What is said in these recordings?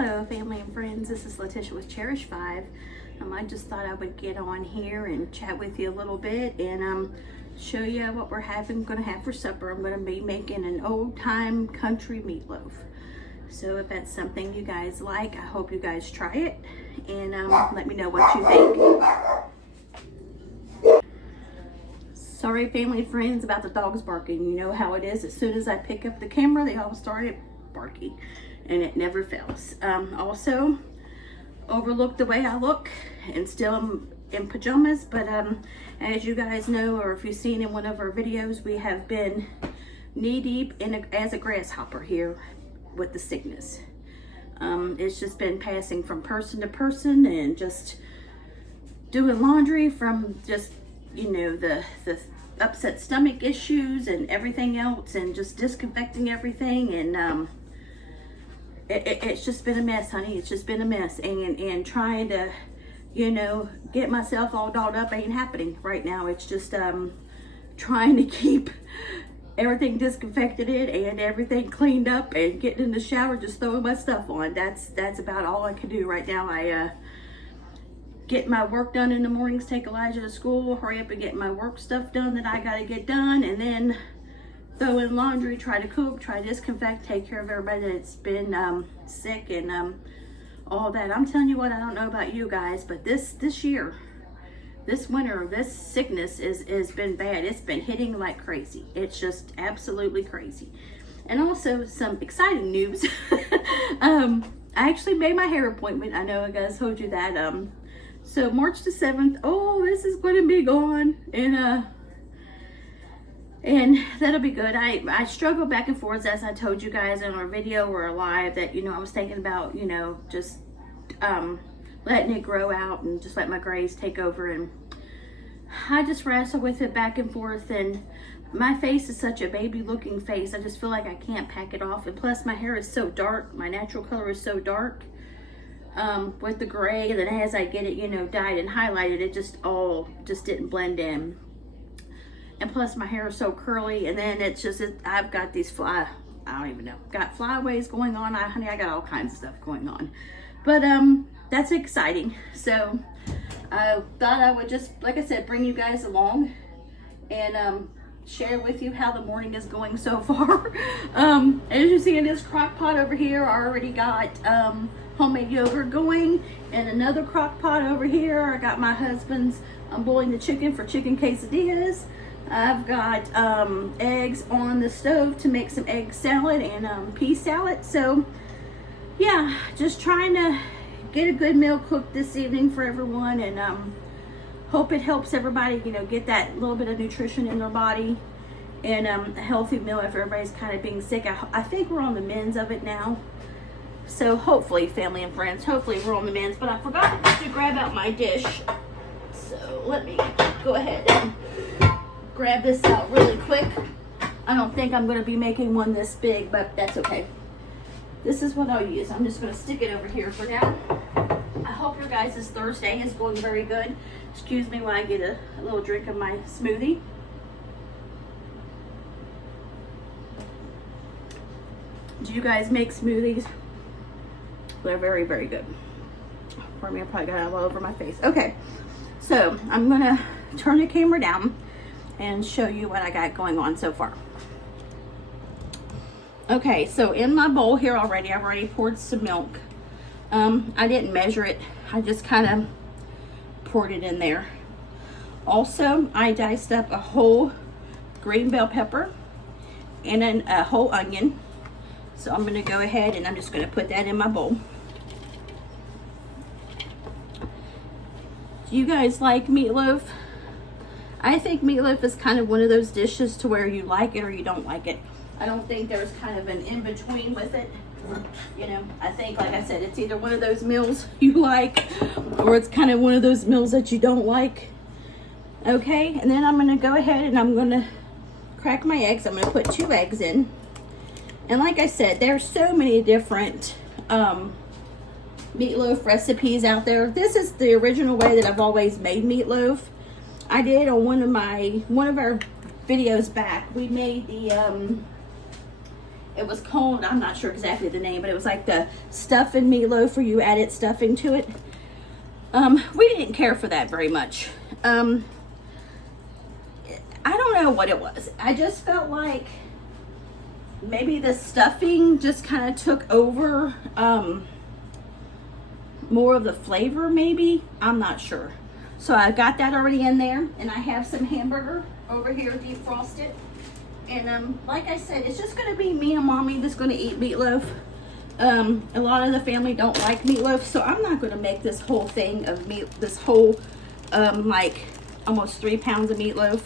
Hello family and friends, this is Letitia with Cherished 5. I just thought I would get on here and chat with you a little bit and show you what we're going to have for supper. I'm going to be making an old time country meatloaf. So if that's something you guys like, I hope you guys try it and let me know what you think. Sorry family and friends about the dogs barking. You know how it is. As soon as I pick up the camera, they all started barking. And it never fails. Also, overlook the way I look and still I'm in pajamas, but as you guys know, or if you've seen in one of our videos, we have been knee deep as a grasshopper here with the sickness. It's just been passing from person to person and just doing laundry from just, you know, the upset stomach issues and everything else, and just disinfecting everything, and it's just been a mess, honey. It's just been a mess, and trying to, you know, get myself all dolled up ain't happening right now. It's just trying to keep everything disinfected and everything cleaned up, and getting in the shower, just throwing my stuff on. That's about all I can do right now. I get my work done in the mornings, take Elijah to school, hurry up and get my work stuff done that I gotta get done, and then throw in laundry, try to cook, try to disinfect, take care of everybody that's been sick and all that. I'm telling you what, I don't know about you guys, but this year, this winter, this sickness has been bad. It's been hitting like crazy. It's just absolutely crazy. And also some exciting news. I actually made my hair appointment. I know I guys told you that. So March the 7th, oh, this is going to be gone. And that'll be good. I struggle back and forth, as I told you guys in our video or live, that, you know, I was thinking about, you know, just letting it grow out and just let my grays take over. And I just wrestle with it back and forth. And my face is such a baby looking face. I just feel like I can't pack it off. And plus my hair is so dark. My natural color is so dark with the gray. And then as I get it, you know, dyed and highlighted, it just didn't blend in. And plus my hair is so curly, and then it's just, I've got these got flyaways going on. Honey, I got all kinds of stuff going on. But that's exciting. So I thought I would just, like I said, bring you guys along and share with you how the morning is going so far. As you see in this crock pot over here, I already got homemade yogurt going, and another crock pot over here, I got my husband's, I'm boiling the chicken for chicken quesadillas. I've got eggs on the stove to make some egg salad and pea salad. So yeah, just trying to get a good meal cooked this evening for everyone, and hope it helps everybody, you know, get that little bit of nutrition in their body, and a healthy meal after everybody's kind of being sick. I think we're on the mends of it now. So hopefully, family and friends, hopefully we're on the mends. But I forgot to grab out my dish. So let me go ahead and grab this out really quick. I don't think I'm going to be making one this big, but that's okay. This is what I'll use. I'm just going to stick it over here for now. I hope your guys' Thursday is going very good. Excuse me while I get a little drink of my smoothie. Do you guys make smoothies? They're very, very good. For me, I probably got it all over my face. Okay, so I'm going to turn the camera down and show you what I got going on so far. Okay, so in my bowl here already, I've already poured some milk. I didn't measure it. I just kind of poured it in there. Also, I diced up a whole green bell pepper and a whole onion. So I'm going to go ahead and I'm just going to put that in my bowl. Do you guys like meatloaf? I think meatloaf is kind of one of those dishes to where you like it or you don't like it. I don't think there's kind of an in-between with it. You know, I think, like I said, it's either one of those meals you like or it's kind of one of those meals that you don't like. Okay, and then I'm going to go ahead and I'm going to crack my eggs. I'm going to put 2 eggs in. And like I said, there's so many different meatloaf recipes out there. This is the original way that I've always made meatloaf. I did on one of our videos back. We made the it was called, I'm not sure exactly the name, but it was like the stuffing meatloaf where you added stuffing to it. We didn't care for that very much. I don't know what it was. I just felt like maybe the stuffing just kind of took over more of the flavor, maybe. I'm not sure. So I got that already in there, and I have some hamburger over here defrosted. And like I said, it's just going to be me and Mommy that's going to eat meatloaf. A lot of the family don't like meatloaf, so I'm not going to make this whole thing of meat, this whole like almost 3 pounds of meatloaf.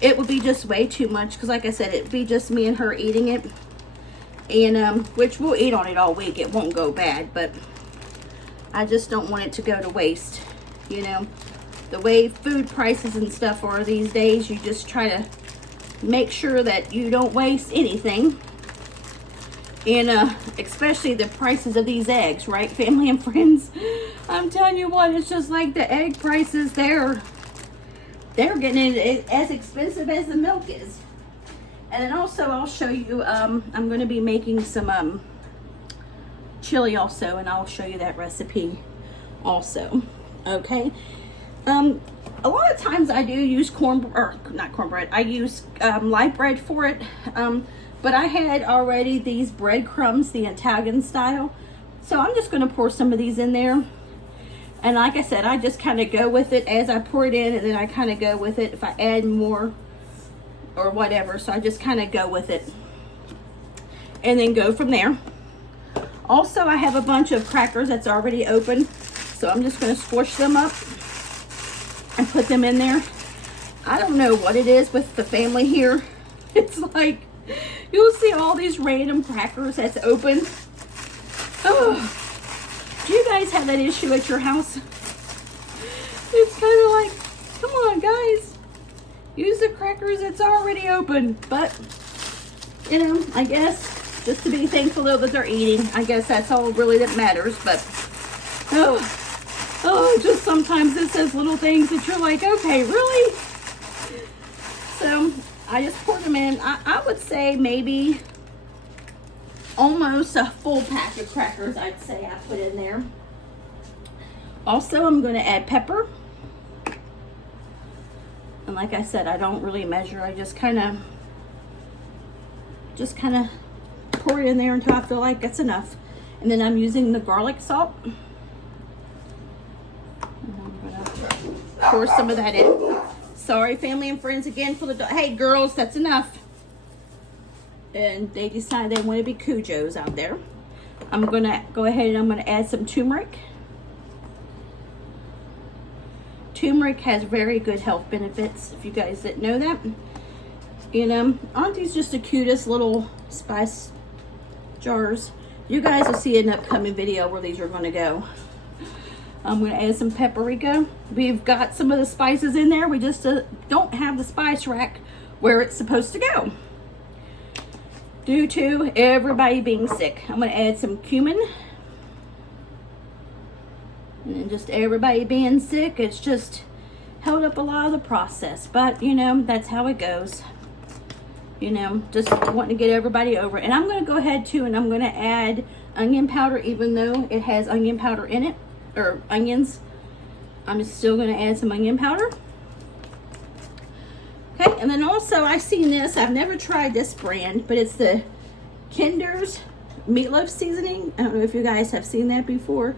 It would be just way too much, because like I said, it'd be just me and her eating it. And which we'll eat on it all week. It won't go bad, but I just don't want it to go to waste. You know, the way food prices and stuff are these days, you just try to make sure that you don't waste anything. And especially the prices of these eggs, right, family and friends? I'm telling you what, it's just like the egg prices, they're getting it as expensive as the milk is. And then also I'll show you, I'm going to be making some chili also, and I'll show you that recipe also. Okay. A lot of times I do use not cornbread, I use light bread for it. But I had already these breadcrumbs, the Italian style. So I'm just going to pour some of these in there. And like I said, I just kind of go with it as I pour it in, and then I kind of go with it if I add more or whatever. So I just kind of go with it and then go from there. Also, I have a bunch of crackers that's already open. So I'm just going to squish them up and put them in there. I don't know what it is with the family here. It's like, you'll see all these random crackers that's open. Oh, do you guys have that issue at your house? It's kind of like, come on guys, use the crackers that's already open. But, you know, I guess just to be thankful though that they're eating. I guess that's all really that matters. But, just sometimes it says little things that you're like, okay, really? So I just poured them in. I would say maybe almost a full pack of crackers, I'd say I put in there. Also, I'm going to add pepper. And like I said, I don't really measure. I just kind of pour it in there until I feel like it's enough. And then I'm using the garlic salt. And I'm going to pour some of that in. Sorry, family and friends, again for the hey girls, that's enough. And they decide they want to be Cujos out there. I'm gonna go ahead and I'm gonna add some turmeric. Turmeric has very good health benefits, if you guys didn't know that. And aren't these just the cutest little spice jars? You guys will see an upcoming video where these are gonna go. I'm going to add some paprika. We've got some of the spices in there. We just don't have the spice rack where it's supposed to go, due to everybody being sick. I'm going to add some cumin. And then just everybody being sick, it's just held up a lot of the process. But, you know, that's how it goes. You know, just wanting to get everybody over. And I'm going to go ahead too, and I'm going to add onion powder, even though it has onion powder in it. Or onions. I'm still going to add some onion powder. Okay, and then also I've seen this. I've never tried this brand, but it's the Kinder's meatloaf seasoning. I don't know if you guys have seen that before.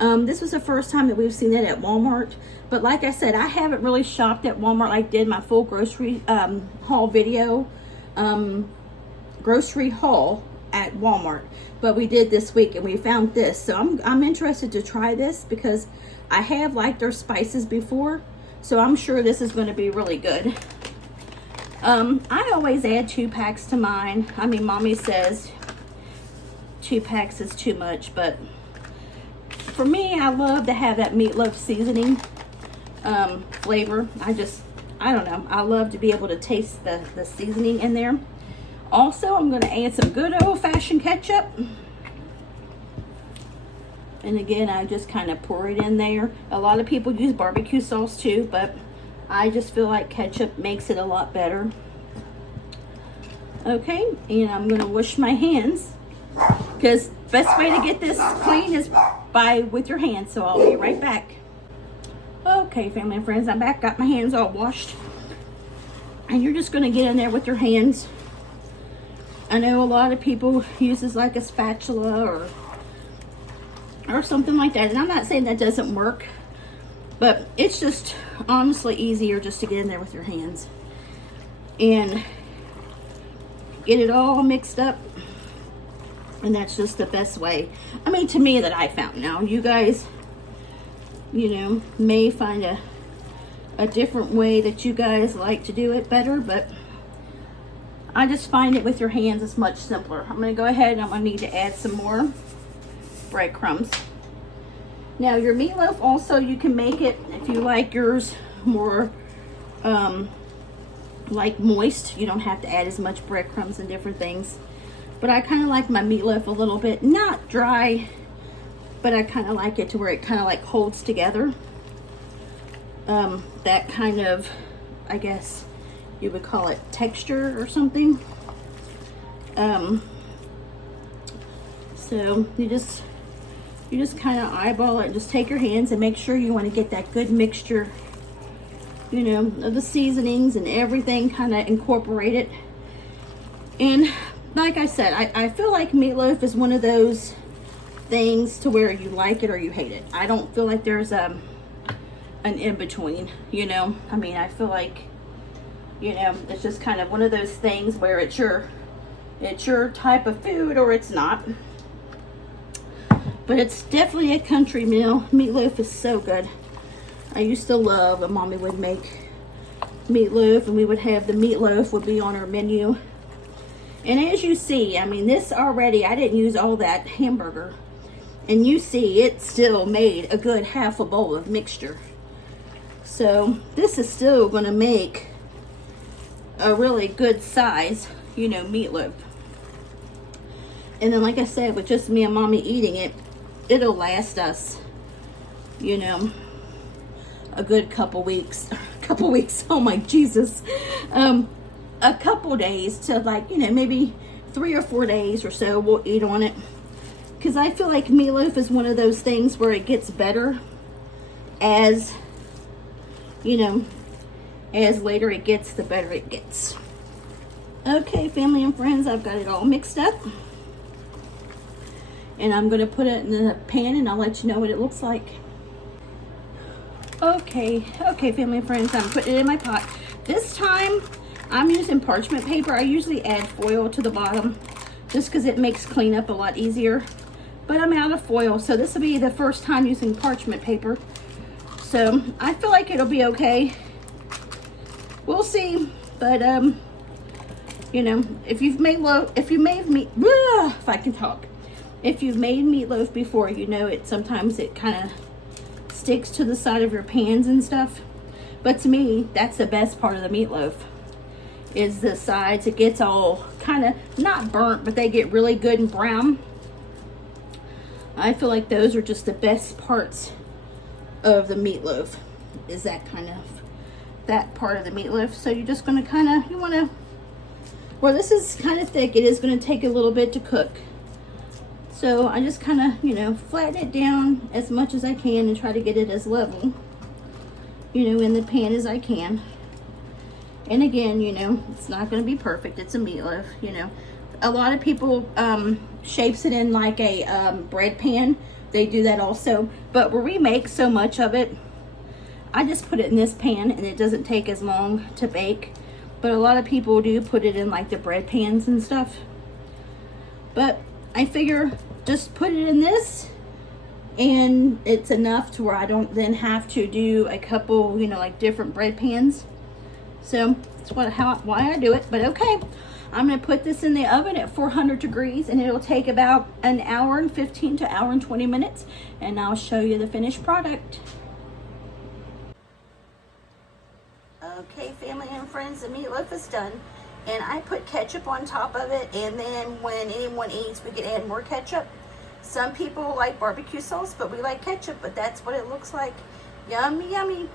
This was the first time that we've seen that at Walmart. But like I said, I haven't really shopped at Walmart like I did my full grocery haul video. Grocery haul at Walmart. But we did this week and we found this. So I'm interested to try this because I have liked their spices before. So I'm sure this is going to be really good. I always add 2 packs to mine. I mean, Mommy says 2 packs is too much, but for me, I love to have that meatloaf seasoning flavor. I don't know. I love to be able to taste the seasoning in there. Also, I'm going to add some good old-fashioned ketchup. And again, I just kind of pour it in there. A lot of people use barbecue sauce too, but I just feel like ketchup makes it a lot better. Okay, and I'm gonna wash my hands because best way to get this clean is with your hands. So I'll be right back. Okay, family and friends, I'm back. Got my hands all washed. And you're just gonna get in there with your hands. I know a lot of people uses like a spatula or something like that. And I'm not saying that doesn't work, but it's just honestly easier just to get in there with your hands and get it all mixed up. And that's just the best way. I mean, to me, that I found. Now, you guys, you know, may find a different way that you guys like to do it better, but I just find it with your hands is much simpler. I'm going to go ahead and I'm going to need to add some more breadcrumbs. Now, your meatloaf also, you can make it if you like yours more like moist. You don't have to add as much breadcrumbs and different things. But I kind of like my meatloaf a little bit, not dry, but I kind of like it to where it kind of like holds together. That kind of, I guess you would call it texture or something. So you just kind of eyeball it. Just take your hands and make sure you want to get that good mixture, you know, of the seasonings and everything kind of incorporated. And like I said, I feel like meatloaf is one of those things to where you like it or you hate it. I don't feel like there's an in-between, you know. I mean, I feel like, you know, it's just kind of one of those things where it's your type of food or it's not. But it's definitely a country meal. Meatloaf is so good. I used to love when Mommy would make meatloaf and we would have the meatloaf would be on our menu. And as you see, I mean, this already, I didn't use all that hamburger. And you see, it still made a good half a bowl of mixture. So this is still going to make a really good size, you know, meatloaf. And then, like I said, with just me and Mommy eating it, it'll last us, you know, a good couple weeks. Oh my Jesus. A couple days to, like, you know, maybe 3 or 4 days or so we'll eat on it. Because I feel like meatloaf is one of those things where it gets better as, you know, as later it gets, the better it gets. Okay, family and friends, I've got it all mixed up. And I'm going to put it in the pan and I'll let you know what it looks like. Okay, family and friends, I'm putting it in my pot. This time, I'm using parchment paper. I usually add foil to the bottom just because it makes cleanup a lot easier. But I'm out of foil, so this will be the first time using parchment paper. So I feel like it'll be okay. We'll see. But you know, if you've made if you've made meatloaf before, you know it sometimes it kind of sticks to the side of your pans and stuff. But to me, that's the best part of the meatloaf. Is the sides. It gets all kind of not burnt, but they get really good and brown. I feel like those are just the best parts of the meatloaf, is that part of the meatloaf. So you're just going to kind of, you want to, well, this is kind of thick. It is going to take a little bit to cook. So I just kind of, you know, flatten it down as much as I can and try to get it as level, you know, in the pan as I can. And again, you know, it's not going to be perfect. It's a meatloaf, you know. A lot of people shapes it in like a bread pan. They do that also. But where we make so much of it, I just put it in this pan and it doesn't take as long to bake. But a lot of people do put it in like the bread pans and stuff. But I figure just put it in this and it's enough to where I don't then have to do a couple, you know, like different bread pans. So that's why I do it. But okay, I'm going to put this in the oven at 400 degrees and it'll take about an hour and 15 to hour and 20 minutes. And I'll show you the finished product. Okay, family and friends, the meatloaf is done. And I put ketchup on top of it. And then when anyone eats, we can add more ketchup. Some people like barbecue sauce, but we like ketchup. But that's what it looks like. Yummy, yummy.